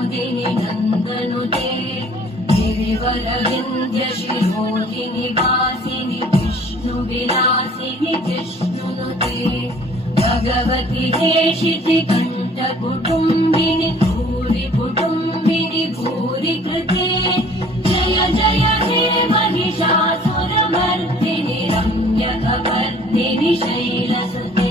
विनोदिनि नन्दनुते गिरिवरविन्द्यशिरोधिनि वासिनि विष्णुविलासिनि जिष्णुनुते भगवति हेशिति कण्ठकुटुम्बिनि भूरि कुटुम्बिनि भूरि कृते जय जय हे महिषासुरमर्दिनि रम्यकपर्दिनि शैलसुते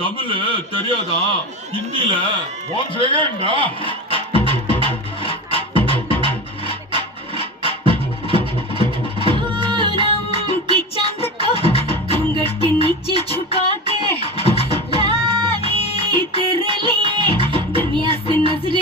தமிழ் தெரியாதா? ஹிந்தில 1 செகண்ட்டா. नीचे छुपा के लाई तेरे लिए दुनिया से नजरें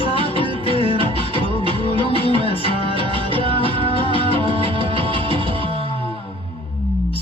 साथ तेरा तो भूलूं मैं सारा जहां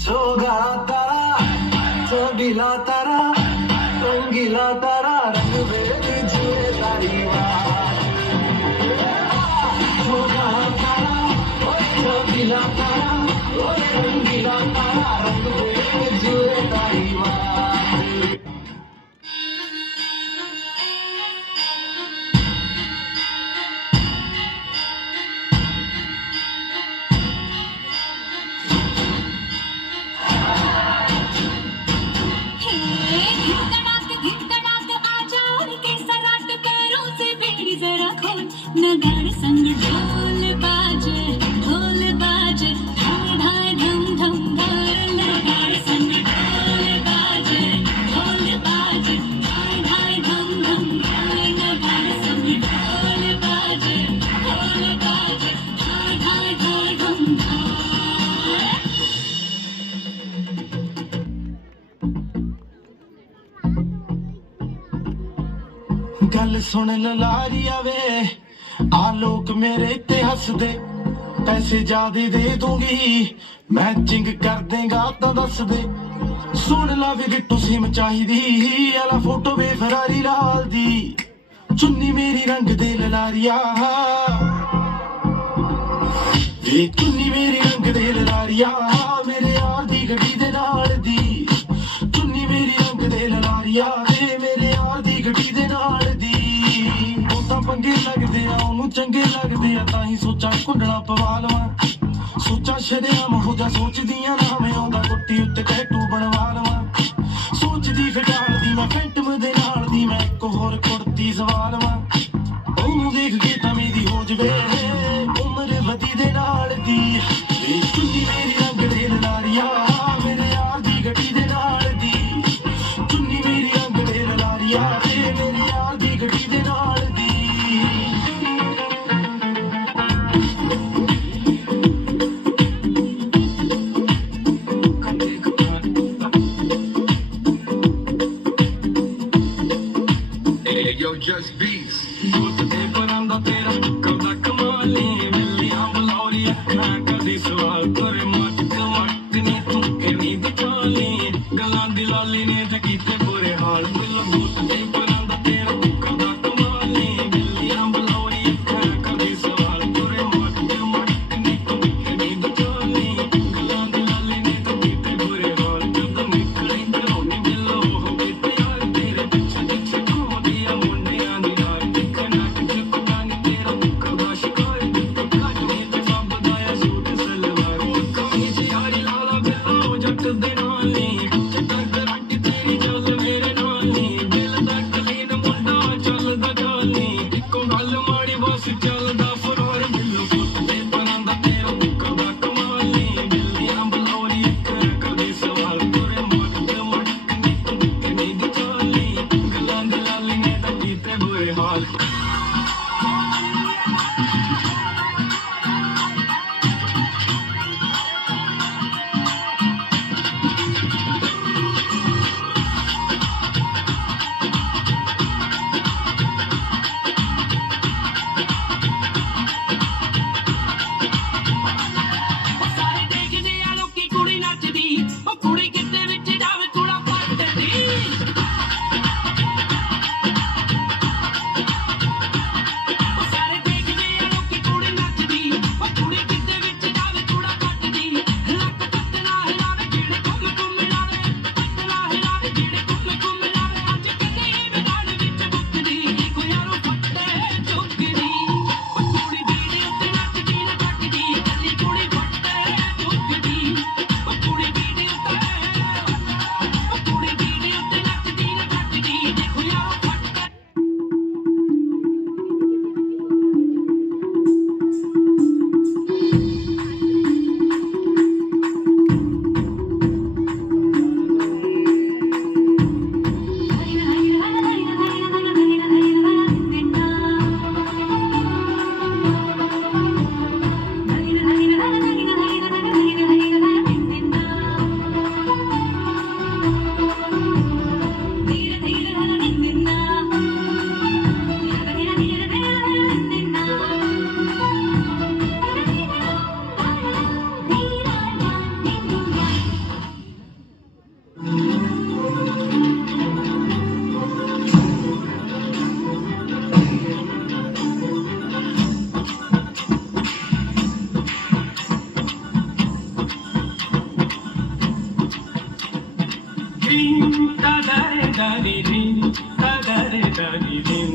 सोगा तारा चबीला तारा रंगीला तारा रंग बेरंगी जुए तारी सोगा तारा चबीला तारा रंगीला तारा रंग बेरंगी जुए तारी नगाड़े संग ढोल बाजे धाय धाय धम धम धार नगाड़े संग ढोल बाजे धाय धाय धम धम धार नगाड़े संग ढोल बाजे धाय धाय धाय धम धार गल सुन ललारिया वे आ लोग मेरे ते हस दे पैसे ज्यादा दे दूंगी मैचिंग कर देगा तो दस दे सुन ला वे बिट्टू सिम चाहिदी आला फोटो वे फरारी लाल दी चुन्नी मेरी रंग दे ललारिया वे चुन्नी मेरी रंग दे ललारिया मेरे यार दी गड्डी दे नाल दी चुन्नी मेरी रंग दे ललारिया वे मेरे यार दी गड्डी दे नाल दी ਉਹ ਤਾਂ ਪੰਗੇ ਲੱਗਦੇ ਆ ਉਹਨੂੰ ਚੰਗੇ ਲੱਗਦੇ ਆ ਤਾਂ ਹੀ ਸੋਚਾਂ ਕੁੰਡਲਾ ਪਵਾ ਲਵਾਂ ਸੋਚਾਂ ਸ਼ਰਿਆਮ ਹੋ ਜਾ ਸੋਚਦੀਆਂ ਨਾ ਮੈਂ ਆਉਂਦਾ ਕੁੱਟੀ ਉੱਤੇ ਟੈਟੂ ਬਣਵਾ ਲਵਾਂ ਸੋਚਦੀ ਫਿਟਾਲਦੀ ਮੈਂ ਫੈਂਟਮ ਦੇ ਨਾਲ ਦੀ ਮੈਂ ਇੱਕ ਹੋਰ ਕੁੜਤੀ ਸਵਾ ਲਵਾਂ ਉਹਨੂੰ ਦੇਖ ਕੇ ਤਾਂ ਮੇਰੀ ਹੋ ਜਵੇ ਉਮਰ ਵਧੀ ਦੇ ਨਾਲ ਦੀ ਵੇ ਚੁੰਨੀ ਮੇਰੀ ਰੰਗ ਦੇ ਲਾਰੀਆ ਮੇਰੇ ਯਾਰ ਦੀ ਗੱਡੀ ਦੇ ਨਾਲ ਦੀ ਚੁੰਨੀ ਮੇਰੀ ਰੰਗ ਦੇ ਲਾਰੀਆ ਵੇ ਮੇਰੇ ਯਾਰ ਦੀ ਗੱਡੀ ਦੇ ਨਾਲ ਦੀ Yo, just beats. ਦੁੱਧ ਦੇ ਪਰਾਂ ਦਾ ਤੇਰਾ ਕਰਦਾ ਕਮਾਲੀ ਮਿਲੀਆਂ ਬਲੌਰੀਆ ਮੈਂ ਕਦੀ da ni ni da da re da ni ni